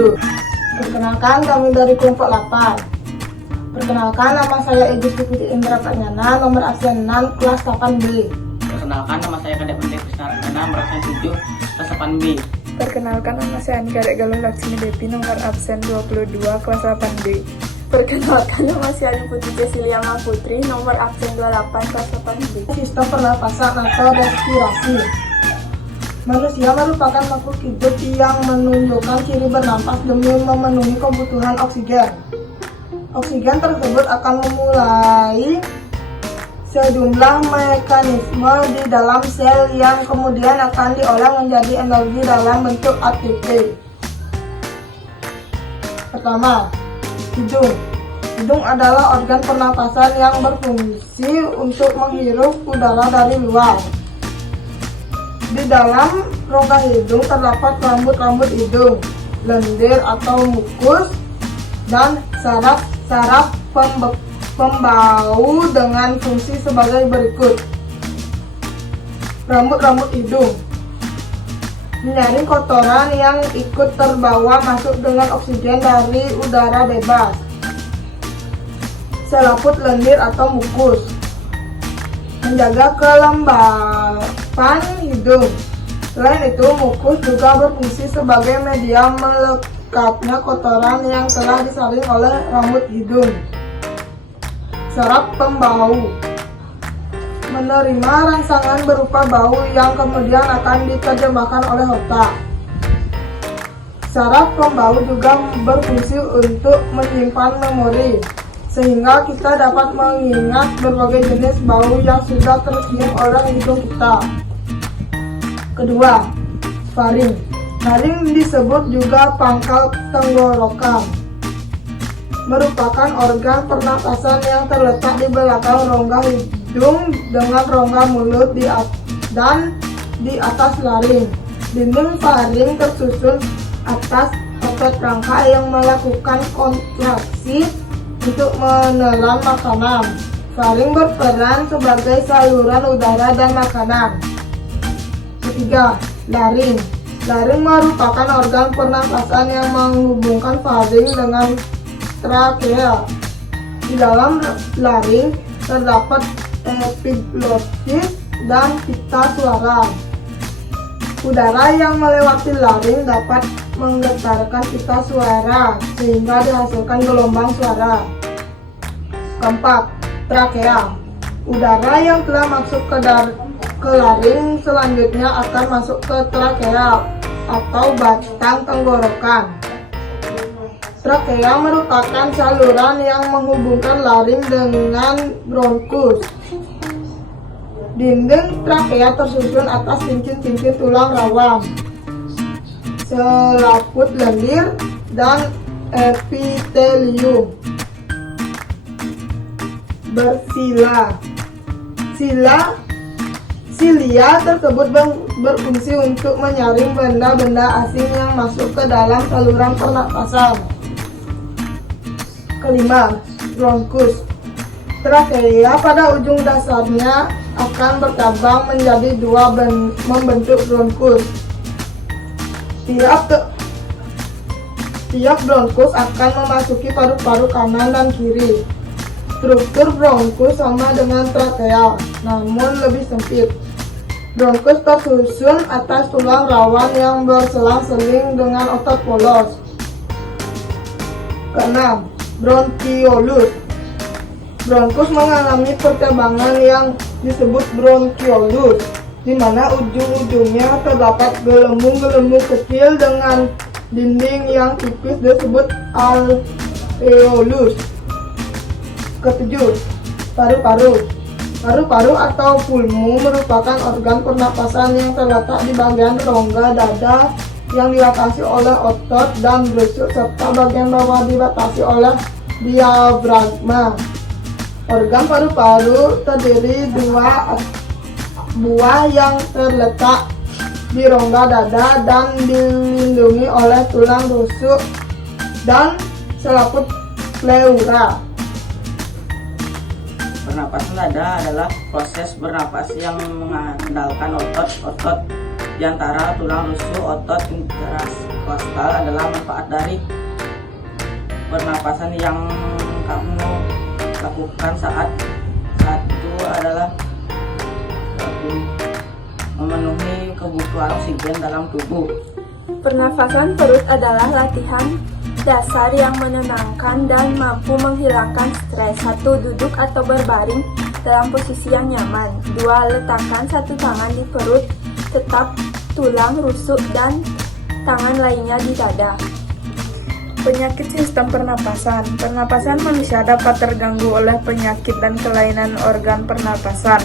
7. Perkenalkan, kami dari kelompok 8. Perkenalkan, nama saya Idris Putri Indra Pratnyana, nomor absen 6, kelas 8B. Perkenalkan, nama saya Kadek Menteri Krisna Rakyana, nomor absen 7, kelas 8B. Perkenalkan, nama saya Ani Kadek Galuh Laksmi Devi, nomor absen 22, kelas 8B. Perkenalkan, nama saya Ani Putri Cecilia Putri, nomor absen 28, kelas 8B. Sistem pernapasan atau respirasi. Manusia merupakan makhluk hidup yang menunjukkan ciri bernafas demi memenuhi kebutuhan oksigen. Oksigen tersebut akan memulai sejumlah mekanisme di dalam sel yang kemudian akan diolah menjadi energi dalam bentuk ATP. Pertama, hidung. Hidung adalah organ pernapasan yang berfungsi untuk menghirup udara dari luar. Di dalam rongga hidung terdapat rambut-rambut hidung, lendir atau mukus, dan saraf pembau dengan fungsi sebagai berikut. Rambut-rambut hidung menyaring kotoran yang ikut terbawa masuk dengan oksigen dari udara bebas. Selaput lendir atau mukus menjaga kelembapan hidung. Selain itu, mukus juga berfungsi sebagai media melekatnya kotoran yang telah disaring oleh rambut hidung. Saraf pembau menerima rangsangan berupa bau yang kemudian akan diterjemahkan oleh otak. Saraf pembau juga berfungsi untuk menyimpan memori, sehingga kita dapat mengingat berbagai jenis bau yang sudah tercium oleh hidung kita. Kedua, faring. Faring disebut juga pangkal tenggorokan. Merupakan organ pernapasan yang terletak di belakang rongga hidung dengan rongga mulut dan di atas laring. Dinding faring tersusun atas otot rangka yang melakukan kontraksi untuk menelan makanan. Faring berperan sebagai saluran udara dan makanan. Ketiga, laring. Laring merupakan organ pernapasan yang menghubungkan faring dengan trakea. Di dalam laring terdapat epiglottis dan pita suara. Udara yang melewati laring dapat menggetarkan pita suara sehingga dihasilkan gelombang suara. Keempat, trakea. Udara yang telah masuk ke laring selanjutnya akan masuk ke trakea atau batang tenggorokan. Trakea merupakan saluran yang menghubungkan laring dengan bronkus. Dinding trakea tersusun atas cincin-cincin tulang rawan, selaput lendir, dan epitelium. Bersila. Silia tersebut berfungsi untuk menyaring benda-benda asing yang masuk ke dalam saluran pernapasan. Kelima, bronkus. Trakea pada ujung dasarnya akan bercabang menjadi dua membentuk bronkus. Tiap bronkus akan memasuki paru-paru kanan dan kiri. Struktur bronkus sama dengan trakea, namun lebih sempit. Bronkus tersusun atas tulang rawan yang berselang-seling dengan otot polos. Keenam, bronkiolus. Bronkus mengalami percabangan yang disebut bronkiolus, di mana ujung-ujungnya terdapat gelembung-gelembung kecil dengan dinding yang tipis disebut alveolus. Ketujuh, paru-paru. Paru-paru atau pulmu merupakan organ pernapasan yang terletak di bagian rongga dada yang dibatasi oleh otot dan busuk serta bagian bawah dibatasi oleh diafragma. Organ paru-paru terdiri dua buah yang terletak di rongga dada dan dilindungi oleh tulang rusuk dan selaput pleura. Pernapasan dada adalah proses bernapas yang mengandalkan otot di antara tulang rusuk, otot interkostal adalah manfaat dari pernapasan yang kamu lakukan saat itu adalah memenuhi kebutuhan oksigen dalam tubuh. Pernafasan perut adalah latihan dasar yang menenangkan dan mampu menghilangkan stres. 1. Duduk atau berbaring dalam posisi yang nyaman. 2. Letakkan satu tangan di perut, tetap tulang rusuk dan tangan lainnya di dada. Penyakit sistem pernapasan. Pernapasan manusia dapat terganggu oleh penyakit dan kelainan organ pernapasan.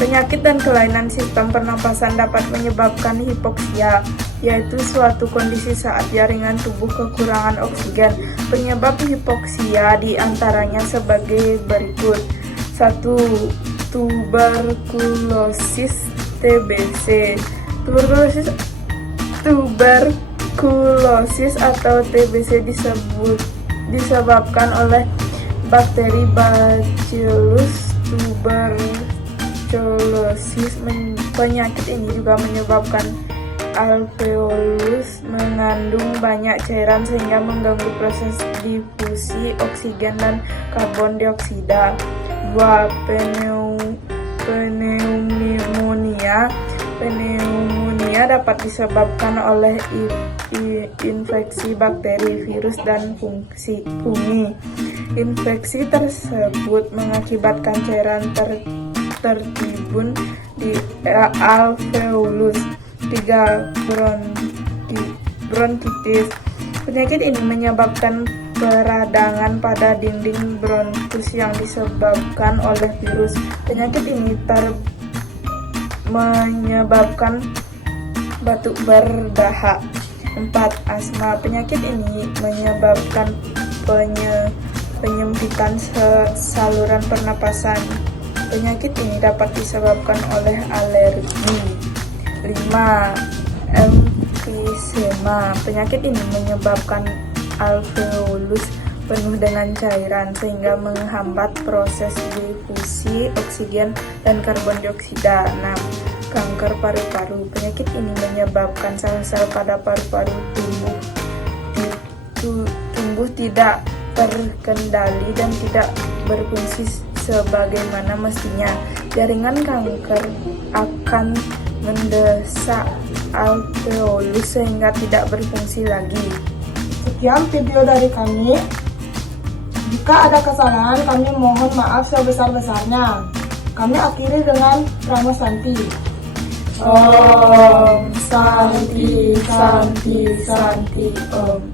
Penyakit dan kelainan sistem pernapasan dapat menyebabkan hipoksia, yaitu suatu kondisi saat jaringan tubuh kekurangan oksigen. Penyebab hipoksia diantaranya sebagai berikut. 1. Tuberkulosis TBC. Tuberkulosis atau TBC disebabkan oleh bakteri Bacillus tuberculosis. Penyakit ini juga menyebabkan alveolus mengandung banyak cairan sehingga mengganggu proses difusi oksigen dan karbon dioksida. 2. Pneumonia dapat disebabkan oleh infeksi bakteri, virus, dan fungi. Infeksi tersebut mengakibatkan cairan tertimbun di alveolus. 3. Bronkitis. Penyakit ini menyebabkan peradangan pada dinding bronkus yang disebabkan oleh virus. Penyakit ini menyebabkan batuk berdahak. 4. Asma. Penyakit ini menyebabkan penyempitan saluran pernapasan. Penyakit ini dapat disebabkan oleh alergi. 5. Emfisema. Penyakit ini menyebabkan alveolus penuh dengan cairan sehingga menghambat proses difusi oksigen dan karbon dioksida. 6. Kanker paru-paru. Penyakit ini menyebabkan sel-sel pada paru-paru tumbuh tidak terkendali dan tidak berfungsi sebagaimana mestinya. Jaringan kanker akan mendesak alveolus sehingga tidak berfungsi lagi. Sekian video dari kami. Jika ada kesalahan, kami mohon maaf sebesar-besarnya. Kami akhiri dengan Pramo Santi. Om Santi, Santi, Santi, Om.